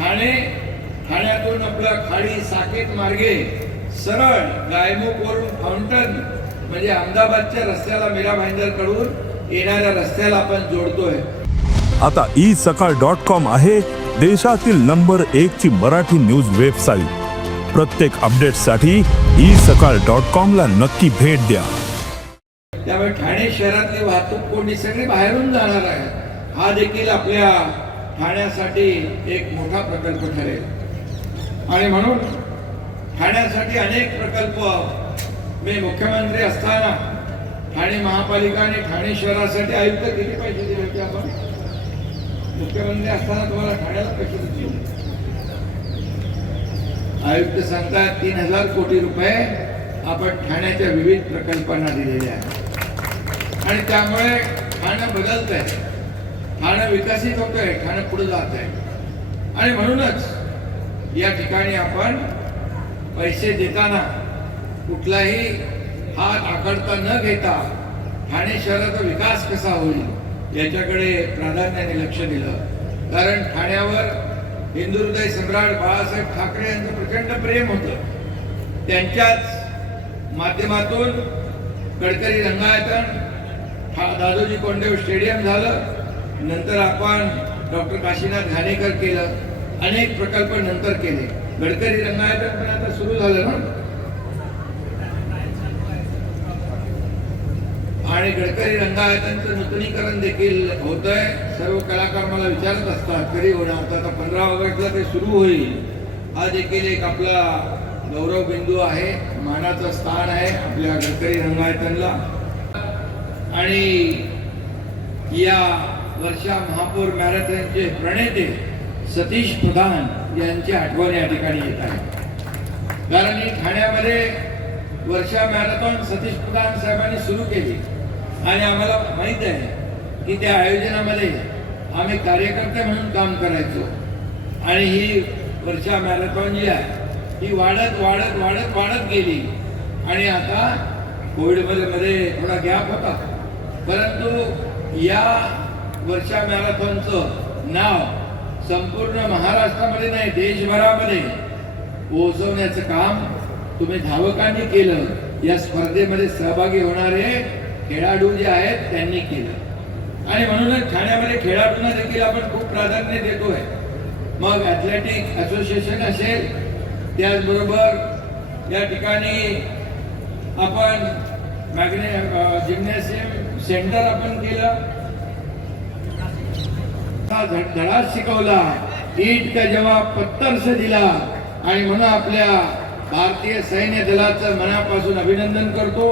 ठाण्यातून आपला खाडी साकेत मार्गे सरळ गायमुख वरून फाउंटन म्हणजे अहमदाबादच्या रस्त्याला मीरा भाईंदर कडून येणाऱ्या रस्त्याला आपण जोडतोय. आता isakal.com आहे देशातील नंबर 1 ची मराठी न्यूज वेबसाईट. प्रत्येक अपडेटसाठी isakal.com ला नक्की भेट द्या. त्यामुळे ठाणे शहरातली वाहतूक कोणी सगळी बाहेरून जाणार आहे. हा देखील आपल्या ठाण्यासाठी एक मोठा प्रकल्प ठरेल आणि म्हणून ठाण्यासाठी अनेक प्रकल्प मी मुख्यमंत्री असताना ठाणे महापालिका आणि ठाणे शहरासाठी आयुक्त किती पैसे दिले होते आपण? मुख्यमंत्री असताना तुम्हाला ठाण्याला पैसे दिले. आयुक्त सांगतात 3000 कोटी रुपये आपण ठाण्याच्या विविध प्रकल्पांना दिलेले आहेत आणि त्यामुळे ठाणं बदलत आहे, ठाणं विकसित होत आहे, ठाणं पुढे जात आहे. आणि म्हणूनच या ठिकाणी आपण पैसे देताना कुठलाही हात आखडता न घेता ठाणे शहराचा विकास कसा होईल याच्याकडे प्राधान्याने लक्ष दिलं. कारण ठाण्यावर हिंदू हृदय सम्राट बाळासाहेब ठाकरे यांचं प्रचंड प्रेम होतं. त्यांच्याच माध्यमातून गडकरी रंगायतन, दादोजी कोंडदेव स्टेडियम झालं, नंतर आपण डॉक्टर काशीनाथ घाणेकर केलं, अनेक प्रकल्प नंतर केले. गडकरी रंगायतन पण आता सुरू झालं ना, आणि गडकरी रंगायतनचं नूतनीकरण देखील होतंय. सर्व कलाकार मला विचारत असतात कधी होणार, आता 15 ऑगस्टला ते सुरू होईल. हा देखील एक आपला गौरव बिंदू आहे, मानाचं स्थान आहे आपल्या गडकरी रंगायतनला. आणि या वर्षा महापौर मॅरेथॉनचे प्रणेते सतीश प्रधान यांची आठवण या ठिकाणी येत आहे. कारण ही ठाण्यामध्ये वर्षा मॅरेथॉन सतीश प्रधान साहेबांनी सुरू केली आणि आम्हाला माहित आहे की त्या आयोजनामध्ये आम्ही कार्यकर्ते म्हणून काम करायचो. आणि ही वर्षा मॅरेथॉन जी आहे ही वाढत वाढत वाढत वाढत गेली. आणि आता कोविडमध्ये थोडा गॅप होता, परंतु या वर्षा मॅरेथॉनचं नाव संपूर्ण महाराष्ट्रामध्ये नाही देशभरामध्ये पोहोचवण्याचं काम तुम्ही धावकांनी केलं. या स्पर्धेमध्ये सहभागी होणारे खेळाडू जे आहेत त्यांनी केलं आणि म्हणूनच ठाण्यामध्ये खेळाडूंना देखील आपण खूप प्राधान्य देतोय. मग ॲथलेटिक असोसिएशन असेल, त्याचबरोबर या ठिकाणी आपण जिम्नॅशियम सेंटर आपण केलं, धडा शिकवला, ईट का जवाब पत्थर से दिला. आणि म्हणून आपल्या भारतीय सैन्य दलाचं मनापासून अभिनंदन करतो.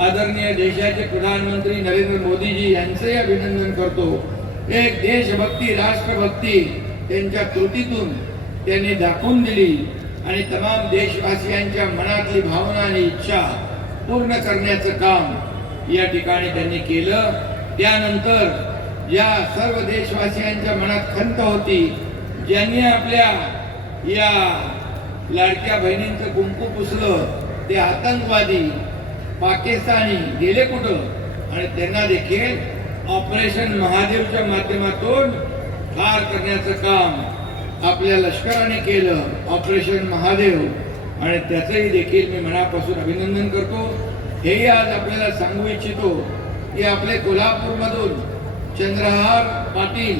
आदरणीय देशाचे प्रधानमंत्री नरेंद्र मोदीजी यांचंही अभिनंदन करतो. एक देशभक्ती, राष्ट्रभक्ती त्यांच्या कृतीतून त्यांनी दाखवून दिली आणि तमाम देशवासियांच्या मनातली भावना आणि इच्छा पूर्ण करण्याचं काम या ठिकाणी त्यांनी केलं. त्यानंतर या सर्व देशवासियांच्या मनात खंत होती, ज्यांनी आपल्या या लाडक्या बहिणींचं कुंकू पुसलं, ते आतंकवादी पाकिस्तानी गेले कुठं, आणि त्यांना देखील ऑपरेशन महादेवच्या माध्यमातून ठार करण्याचं काम आपल्या लष्कराने केलं, ऑपरेशन महादेव. आणि त्याचंही देखील मी मनापासून अभिनंदन करतो. हेही आज आपल्याला सांगू इच्छितो की आपले कोल्हापूरमधून चंद्रहार पाटील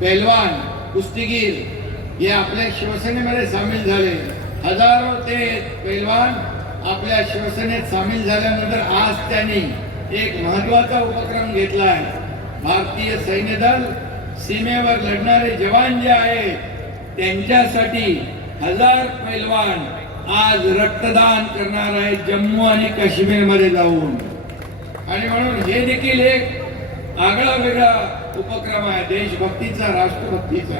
पैलवान कुस्तीगीर हे आपल्या शिवसेनेमध्ये सामील झाले. हजारो ते पैलवान आपल्या शिवसेनेत सामील झाल्यानंतर आज त्यांनी एक महत्वाचा उपक्रम घेतला आहे. भारतीय सैन्य दल सीमेवर लढणारे जवान जे आहेत त्यांच्यासाठी 1000 पैलवान आज रक्तदान करणार आहेत जम्मू आणि काश्मीर मध्ये जाऊन. आणि म्हणून हे देखील एक आगळा वेगळा उपक्रम आहे देशभक्तीचा, राष्ट्रभक्तीचा.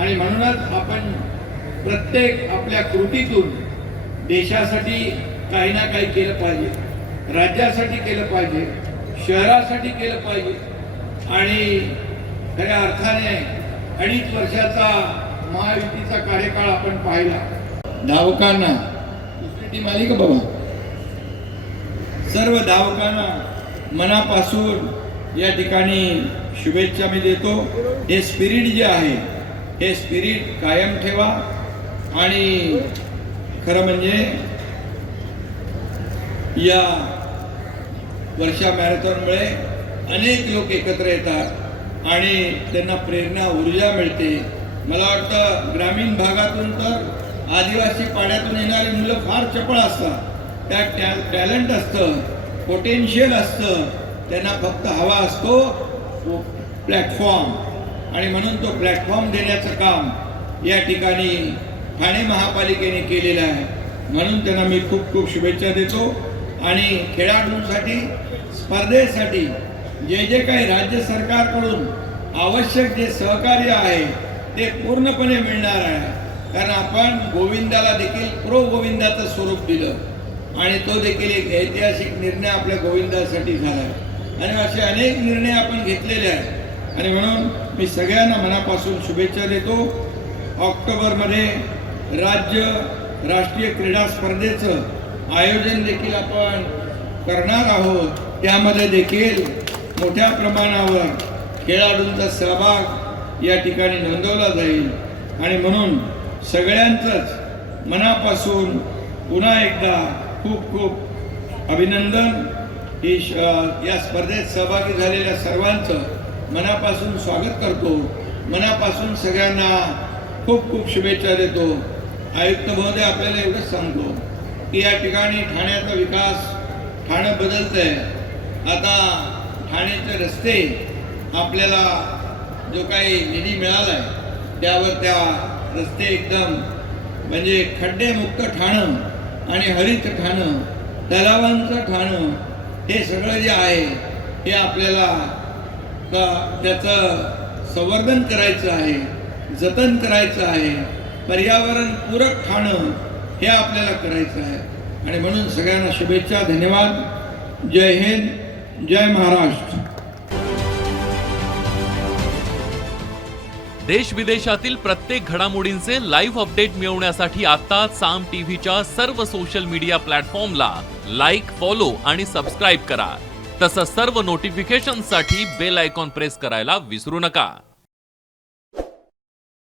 आणि म्हणूनच आपण प्रत्येक आपल्या कृतीतून देशासाठी काही ना काही केलं पाहिजे, राज्यासाठी केलं पाहिजे, शहरासाठी केलं पाहिजे. आणि खऱ्या अर्थाने 2.5 वर्षाचा महायुतीचा कार्यकाळ आपण पाहिला. धावकांना दुसरी टीम आली का बाबा, सर्व धावकांना मनापासून या ठिकाणी शुभेच्छा मी देतो. हे स्पिरिट जे आहे हे स्पिरिट कायम ठेवा आणि खरं म्हणजे या वर्षा मॅरेथॉनमुळे अनेक लोक एकत्र येतात आणि त्यांना प्रेरणा ऊर्जा मिळते. मला वाटतं ग्रामीण भागातून तर आदिवासी पाड्यातून येणारी मुलं फार चपळ असतात. त्यात टॅलेंट असतं, पोटेन्शियल असतं, त्यांना फक्त हवा असतो प्लॅटफॉर्म. आणि म्हणून तो प्लॅटफॉर्म देण्याचं काम या ठिकाणी ठाणे महापालिकेने केलेलं आहे. म्हणून त्यांना मी खूप खूप शुभेच्छा देतो. आणि खेळाडूंसाठी स्पर्धेसाठी जे जे काही राज्य सरकारकडून आवश्यक जे सहकार्य आहे ते पूर्णपणे मिळणार आहे. कारण आपण गोविंदाला देखील प्रो गोविंदाचं स्वरूप दिलं आणि तो देखील एक ऐतिहासिक निर्णय आपल्या गोविंदासाठी झाला आहे. आणि असे अनेक निर्णय आपण घेतलेले आहेत. आणि म्हणून मी सगळ्यांना मनापासून शुभेच्छा देतो. ऑक्टोबरमध्ये राष्ट्रीय क्रीडा स्पर्धेचं आयोजन देखील आपण करणार आहोत. त्यामध्ये देखील मोठ्या प्रमाणावर खेळाडूंचा सहभाग या ठिकाणी नोंदवला जाईल. आणि म्हणून सगळ्यांचंच मनापासून पुन्हा एकदा खूप खूप अभिनंदन. या स्पर्धेत सहभागी झालेल्या सर्वांचं मनापासून स्वागत करतो. मनापासून सगळ्यांना खूप खूप शुभेच्छा देतो. आयुक्त महोदय, आपल्याला एवढंच सांगतो की या ठिकाणी ठाण्याचा विकास, ठाणं बदलतंय. आता ठाण्याचे रस्ते आपल्याला जो काही निधी मिळाला आहे त्यावर त्या रस्ते एकदम म्हणजे खड्डेमुक्त ठाणं आणि हरित ठाणं, तलावांचं ठाणं, हे सगळं जे आहे हे आपल्याला त्याचं संवर्धन करायचं आहे, जतन करायचं आहे. पर्यावरणपूरक ठाणं हे आपल्याला करायचं आहे. आणि म्हणून सगळ्यांना शुभेच्छा. धन्यवाद. जय हिंद, जय महाराष्ट्र. देश विदेशातील प्रत्येक घडामोडींचे लाईव्ह अपडेट मिळवण्यासाठी आता साम टीव्हीच्या सर्व सोशल मीडिया प्लॅटफॉर्मला लाईक, फॉलो आणि सबस्क्राईब करा. तसंच सर्व नोटिफिकेशनसाठी बेल आयकॉन प्रेस करायला विसरू नका.